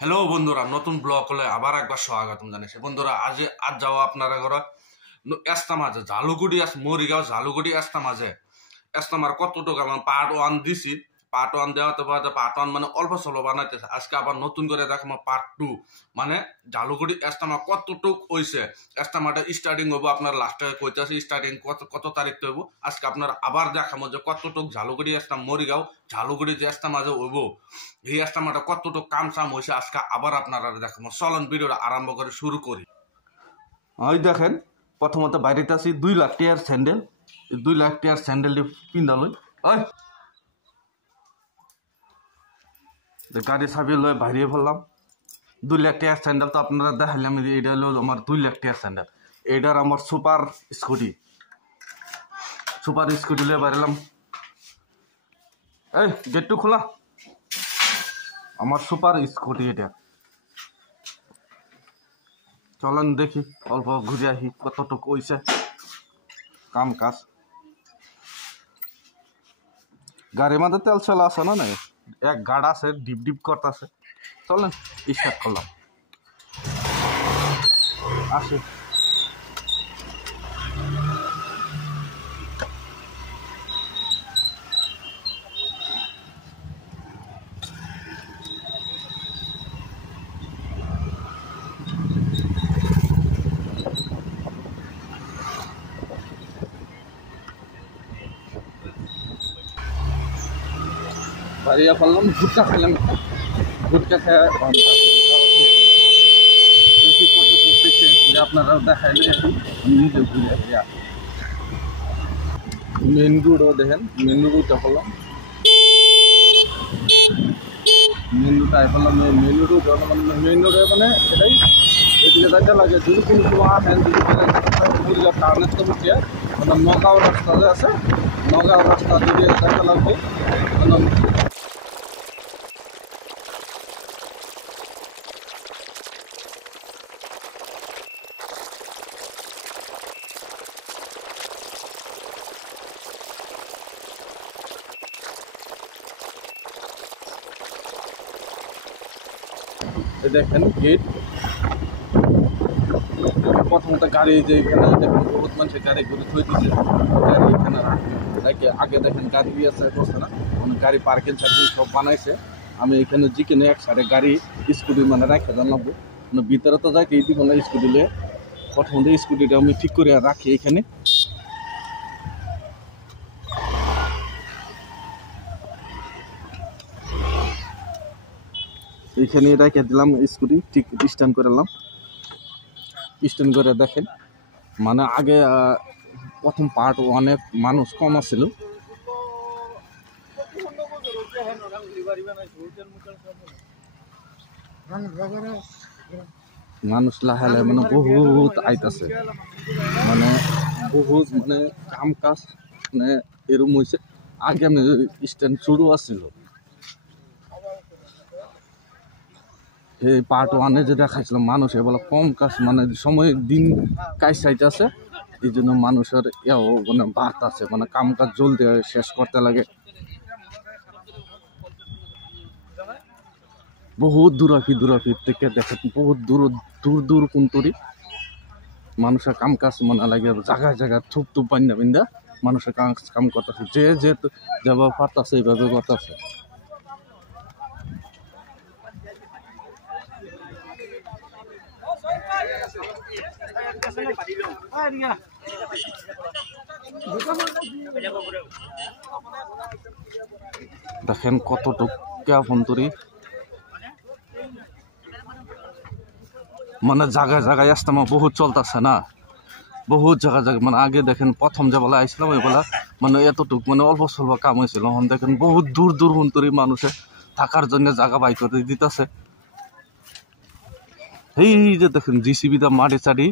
হ্যালো বন্ধুরা, নতুন ব্লগ হলে আবার একবার স্বাগতম জানাইছি। বন্ধুরা আজ যাও আপনারা ঘর এস্তা মাঝে ঝালুগুড়ি মরিগাঁও ঝালুগুড়ি এস্তা মাঝে এস্তামার কতটুকু আমার পার্ট 1 দিছি। পার্ট 1 দেওয়াতে পারে পার্ট 1 মানে অল্প স্বল্প বানাইতেছে। আজকে আবার নতুন করে দেখাবো পার্ট 2, মানে ঝালুগুড়ি এস্তামা কতটুক হইছে। এস্তামাটা স্টার্টিং হবো আপনার লাস্টে কইতাছি স্টার্টিং কত তারিখ হইব। আজকে আপনার আবার দেখাবো যে কতটুক ঝালুগুড়ি এস্তাম মরিগাঁও ঝালুগুড়ি যে এস্তা মাঝে হইব, এই এস্তামাটা কতটুক কাম সাম হয়েছে আজকে আবার আপনারা দেখাবো। চলন ভিডিওটা আরম্ভ করে শুরু করি। ওই দেখেন প্রথমত বাইরেতে আছি 2 লাখ টাকার স্যান্ডেল, 2 লাখ টাকার স্যান্ডেল কিনা লই। ওই গাড়ি চাবি লই বাইরে ফেললাম। 2 লাখ টাকার স্যান্ডেল তো আপনারা দেখাইলাম। এটা হলো আমার 2 লাখ টাকার স্যান্ডেল। এটার আমার সুপার স্কুটি লয়ে বাইরেলাম। এই গেটটু খোলা, আমার সুপার স্কুটি এটা। চলেন দেখি অল্প ঘুরে আসি কতটুকু হইছে কাম কাজ। গাড়ির মধ্যে তেল চলা আছে না, এক গাড় আছে ডিপ ডিপ করতেছে। চলেন স্টার্ট করলাম, আসি। বাড়িয়ে ফেললাম, ভুট্টা খেলাম। ভুট্টা খেয়ে বেশি কত দেখছে আপনারা দেখাইলে নিজে ঘুরে মেন রোডও দেখেন। মেন রোডটা ফেললাম, মেন রোড আই ফেললাম। মেন রোড মেন রোডে মানে এটাই এদিকে যাইতে লাগে। যদি কোনো সময় আসেন মরিগাঁও টাউনের তো উঠিয়ে মানে নগাঁও রাস্তা যে আছে, নগাঁও রাস্তা যদি যাইতে লাগবো। দেখেন গেট। প্রথমত গাড়ি যে এখানে দেখেন বহুত মানুষের গাড়ি ঘুরে থই দিচ্ছে। গাড়ি এখানে রাখে আগে দেখেন গাড়ি আছে করছে না, গাড়ি পার্কিং সার্কিং সব বানাইছে। আমি এখানে যেখানে এক সাইডে গাড়ি স্কুটি মানে রাখা জানলাম। ভিতরে তো যাইতে দিব না স্কুটি নিয়ে। প্রথমত স্কুটিটা আমি ঠিক করে রাখি এখানে। এইখানে রেখে দিলাম স্কুটি, ঠিক স্ট্যান্ড করে এলাম। স্ট্যান্ড করে দেখেন মানে আগে প্রথম পার্ট 1 মানুষ কম আছিল। মানুষ লাহে লাহে মানে বহুত আইতাছে, মানে বহুত মানে কাম কাজ মানে এরকম হয়েছে। আগে আমি স্ট্যান্ড শুরু আসছিল এই পার্ট 1 যে দেখাইছিলাম। মানুষ এবার কম কাজ মানে সময় দিন কাজ চাইতেছে, এই জন্য মানুষের মানে বাত আছে, মানে কাম কাজ জলদি শেষ করতে লাগে। বহুত দূরাফি থেকে দেখে বহুত দূর কুন্তরি মানুষের কাম কাজ মানে লাগে জায়গায় জায়গায় থুপ বান্ধা মানুষের কাম করতেছে। যে যেভাবে পারতেছে এইভাবে করতেছে। দেখেন কতটুকু ফন্তরি মানে জায়গায় জায়গায় ইস্তেমা বহুত চলতেছে না, বহুত জায়গায় মানে আগে দেখেন প্রথম যে বেলা আইছিলাম ওই বেলা মানে এতটুক মানে অল্প স্বল্প কাম হয়েছিল। এখন দেখেন বহুত দূর হন্তরি মানুষে থাকার জন্য জায়গা বাই করে দিতেছে। এই যে দেখেন জিসিবিটা মাটি চাটি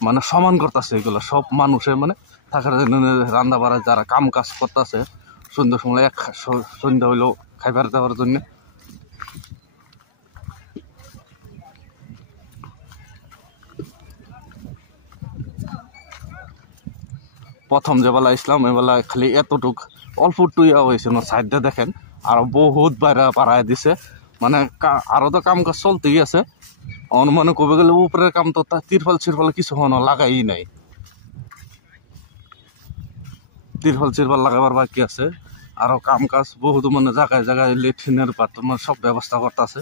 মানে সমান করতেছে। এগুলো সব মানুষে মানে থাকার জন্য রান্না বাড়া যারা কাম কাজ করতেছে সন্ধ্যার সময় সন্ধ্যা হইলেও খাইবার দেওয়ার জন্য। প্রথম যেবেলা ইসলাম এবেলা খালি এতটুক অল্প টুইয়া হয়েছে না সাইডটা দেখেন আর বহুত বাইরে পাড়ায় দিছে মানে আরো তো কাম কাজ চলতেই আছে অনুমানে কবে গেলে উপরের কাম তো তিরফল চিরফল কিছু হনো লাগাই নাই তিরফল চিরফল লাগাবার বাকি আছে আরো কাম কাজ বহুত মানে জায়গায় জায়গায় লেট্রিনের বাথরুমের সব ব্যবস্থা করতেছে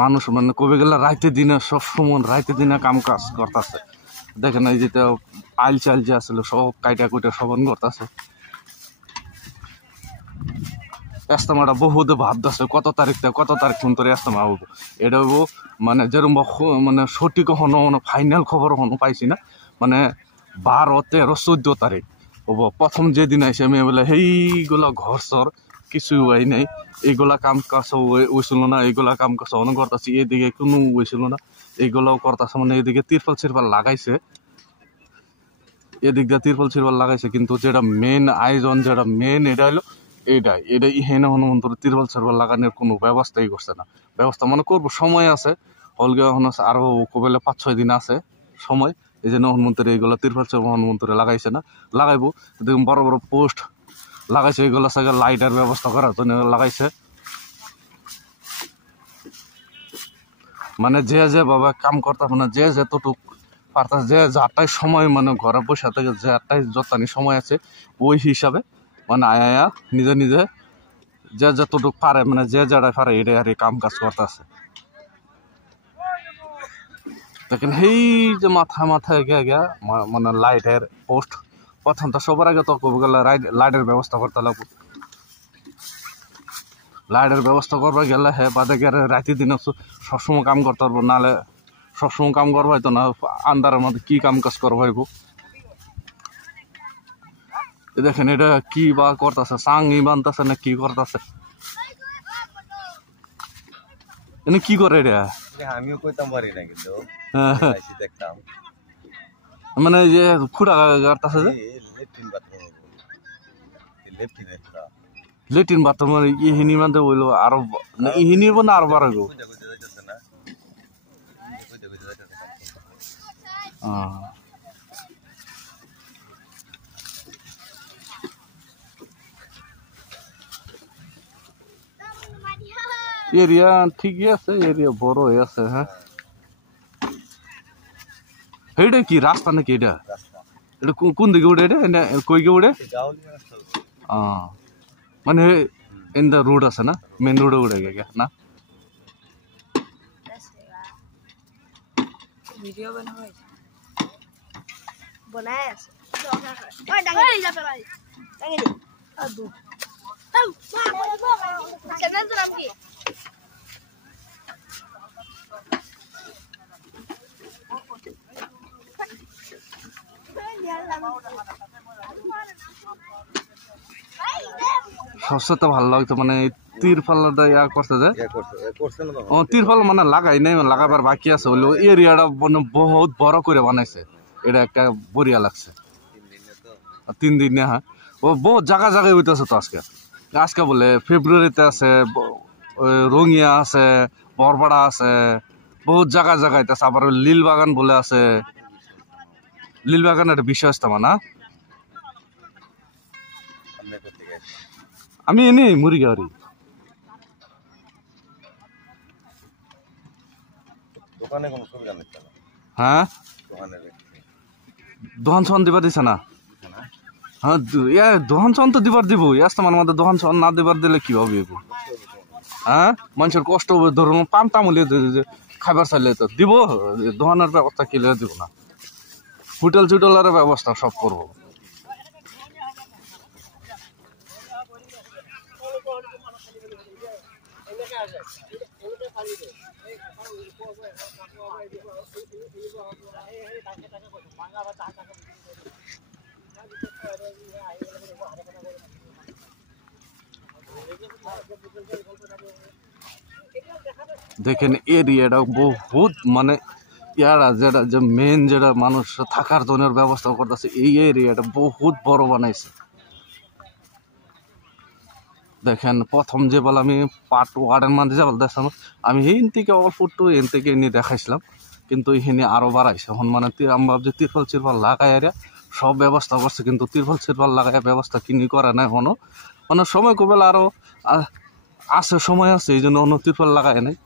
মানুষ মানে কবে গেলে রাইতে দিনে সবসময় রাইতে দিনে কাম কাজ করতেছে দেখেন এই যেটা আইল চাইল যে আসলে সব কাইটা কুইটা সবন করতেছে ইস্তেমাটা বহুত ভাবতেছে কত তারিখ ফোন করে ইস্তেমা হবো এটা মানে যেরকম মানে সঠিক হনো ফাইনাল খবর হনো পাইছি না মানে 12, 13, 14 তারিখ হবো প্রথম যেদিন আইসে আমি বলে সেইগুলা ঘর সর কিছু হই নাই এইগুলা কাম কাজ হয়েছিল না এইগুলা কাম কাজ অন করতেছি এদিকে কোনো হয়েছিল না এইগুলাও করতেছে মানে এদিকে তিরপল চিরপল লাগাইছে এদিক দিয়ে তিরপল চিরপল লাগাইছে কিন্তু যেটা মেন আয়োজন যেটা মেন এটা হলো এটা ইহেন হনুমন্তর তিরপল চিরপল লাগানোর কোনো ব্যবস্থাই করছে না ব্যবস্থা মানে করবো সময় আছে হলগে এখন আরো কবেলে 5-6 দিন আছে সময় এই জন্য হনুমন্তের এইগুলা তিরপল চিরপল হনুমন্তরে লাগাইছে না লাগাইবো বড় বড় পোস্ট লাগাইছে এগুলো সাথে লাইটের ব্যবস্থা করার জন্য লাগাইছে মানে যে বাবা কাম করতে মানে যে যতটুক পারতাছে যে যারটাই সময় মানে ঘরে বসে থেকে যারটাই যতখানি সময় আছে ওই হিসাবে মানে আয়া নিজে নিজে যে যতটুক পারে মানে যে যারাই পারে এটা আর কাম কাজ করতেছে দেখেন সেই যে মাথায় গিয়া মানে লাইটের পোস্ট প্রথম তো সবার আগে তো গেলে লাইটের ব্যবস্থা করতে লাগবো লাইটের ব্যবস্থা করবা গেলে হ্যাঁ বাদে গেলে রাতে দিনে সবসময় কাম করতে পারবো নাহলে সবসময় কাম করবো হয়তো না আন্দারের মধ্যে কি কাম কাজ করবো হইব দেখেন এটা কি বা করতেছে চাঙি বানতেছে না কি করতেছে এনে কি করে এটা আমিও কইতাম পারি না কিন্তু দেখতাম মানে যে খুঁড়া গাড়তেছে যে লেট্রিন বাথরুম ইহিনি মানে বললো আরো ইহিনি না আরো বাড়াইব এরিয়া ঠিকই আছে এরিয়া বড় হয়ে আছে হ্যাঁ এইটা কি রাস্তা নাকি এটা এটা কোন দিকে উঠে এটা কই গে উঠে মানে इन द रोड আছে না মেন রোডে উঠে গে না ভিডিও बनाया আছে ওই ডাঙ্গে যা ফেলাই ডাঙ্গে দে আদু চ্যানেল তো নাম কি সবচেয়ে ভালো লাগতো মানে তিরফালটা ইয়া করছে যে ও তিরফাল মানে লাগাই নাই লাগাবার বাকি আছে বলে এরিয়াটা মানে বহুত বড় করে বানাইছে এটা একটা বড়িয়া লাগছে 3 দিন হ্যাঁ ও বহুত জায়গা জায়গায় হইতেছে তো আজকে বলে ফেব্রুয়ারিতে আছে রঙিয়া আছে বরপাড়া আছে বহুত জায়গা জায়গায় আছে আবার লীলবাগান বলে আছে লীলবাগান একটা বিষয় ইস্তেমা না আমি এনে মুড়িগাড়ি হ্যাঁ দোকান সন দিবার দিছে না হ্যাঁ দোকান সন তো দিবার দিব ইস্তেমার মধ্যে দোকান সন না দিবার দিলে কি হবে হ্যাঁ মানুষের কষ্ট হবে ধরুন পান তামুলি খাবার চাইলে তো দিব দোকানের ব্যবস্থা কিলে দিব না হোটেল চুটেলের ব্যবস্থা সব করবো দেখেন এরিয়াটা বহুত মানে ইয়ারা যেটা যে মেন যেটা মানুষ থাকার জনের ব্যবস্থা করতেছে এই এরিয়াটা বহুত বড় বানাইছে দেখেন প্রথম যে বল আমি পার্ট 1-এর মধ্যে যে বল দেখছিলাম আমি এখান থেকে অল্প একটু এখান থেকে নিয়ে দেখাইছিলাম, কিন্তু এখানে আরো বাড়াইছে এখন মানে আমি ভাবছি তিরপাল লাগাই আর সব ব্যবস্থা করছে, কিন্তু তিরপাল লাগাই ব্যবস্থা কিনি করে নাই এখনো, মানে সময় কবেলা আরো আছে সময় আছে, এই জন্য অন্য তিরপাল লাগাই নাই,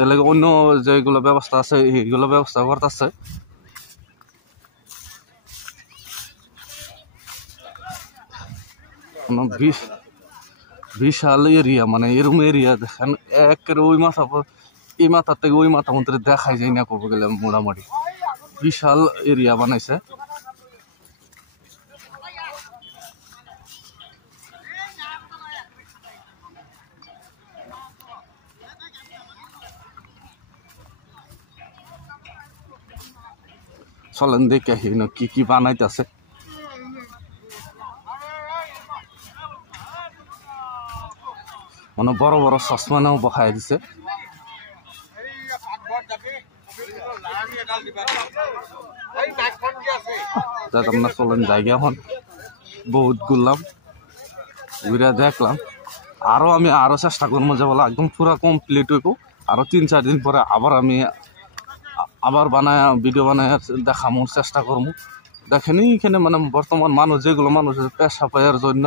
এর লাগে অন্য যেগুলো ব্যবস্থা আছে এইগুলো ব্যবস্থা করতেছে। বিশাল এরিয়া, মানে এরম এরিয়া দেখেন একের ওই মাথা এই মাথার থেকে ওই মাথা মন্ত্রে দেখাই যায় না করবো গেলে, মোটামুটি বিশাল এরিয়া বানাইছে। চলেন দেখে কি কি বানাইতেছে। মানে বড় বড় চশমানাও বসাই দিছে। আমরা চলেন জায়গা এখন বহুত ঘুরলাম, ঘুরে দেখলাম, আমি আরো চেষ্টা করবো যে বলে একদম পুরা কমপ্লিট হইব। আরো 3-4 দিন পরে আবার বানায় ভিডিও বানায় দেখামো, চেষ্টা করবো। দেখেন এইখানে মানে বর্তমান মানুষ যেগুলো মানুষের পেশা পাইয়ার জন্য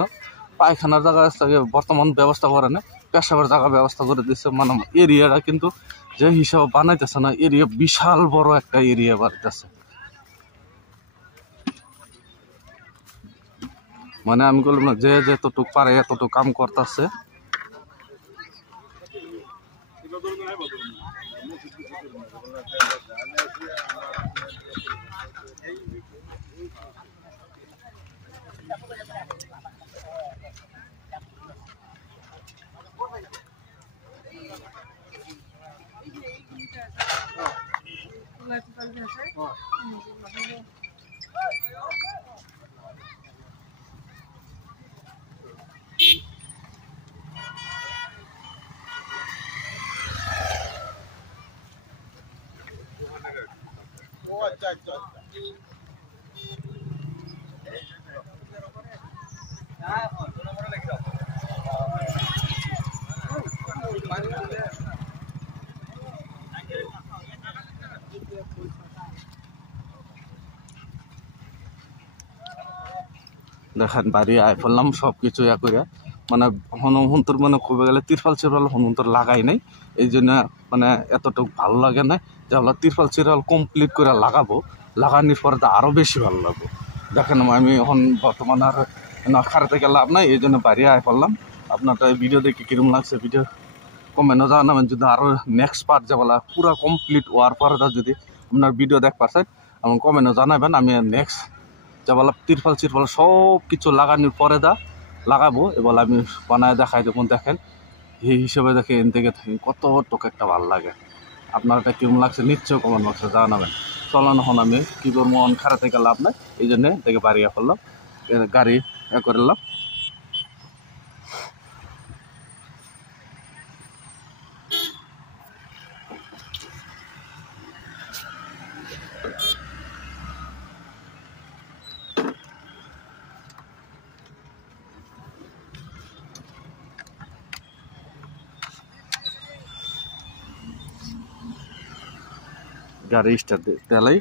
পায়খানার জায়গা বর্তমান ব্যবস্থা করে না, পেশাবের জায়গা ব্যবস্থা করে দিচ্ছে। মানে এরিয়াটা কিন্তু যে হিসাবে বানাইতেছে না, এরিয়া বিশাল বড় একটা এরিয়া বানাইতেছে। মানে আমি বললাম না, যে যতটুক পারে এতটুক কাম করতেছে। দেখেন বাড়ি আয় পড়লাম সবকিছু করে, মানে হনুমন্তর মানে খুবই গেলে তিরপাল হনুমন্তর লাগাই নাই, এই জন্য মানে এতটুকু ভালো লাগে না। যে আমরা তিরপাল কমপ্লিট করে লাগানোর পরে তো আরো বেশি ভালো লাগবে। দেখেন আমি এখন বর্তমানে আর খারে থেকে লাভ নাই, এই জন্য বাড়ি আয় পড়লাম। আপনারটা ভিডিও দেখে কিরম লাগছে ভিডিও কমেন্টও জানাবেন। যদি আরো নেক্সট পার্ট যে বলা পুরা কমপ্লিট হওয়ার পরে যদি আপনার ভিডিও দেখ পারছেন এবং কমেন্টও জানাবেন। আমি নেক্সট যেবলা তিরপাল সব কিছু লাগানোর পরে লাগাবো, এবার আমি বানায় দেখাই দেবো। দেখেন এই হিসেবে দেখে এন থেকে কতটুকু একটা ভালো লাগে। আপনার এটা কেমন লাগছে নিশ্চয় কমেন্ট বক্সে জানাবেন। চলান এখন আমি কী করবো, মন খারাপ থেকে লাভ নাই, এই জন্যে থেকে বাড়ি করলাম, গাড়ি করলাম। গাড়ি স্টার্ট দিলাই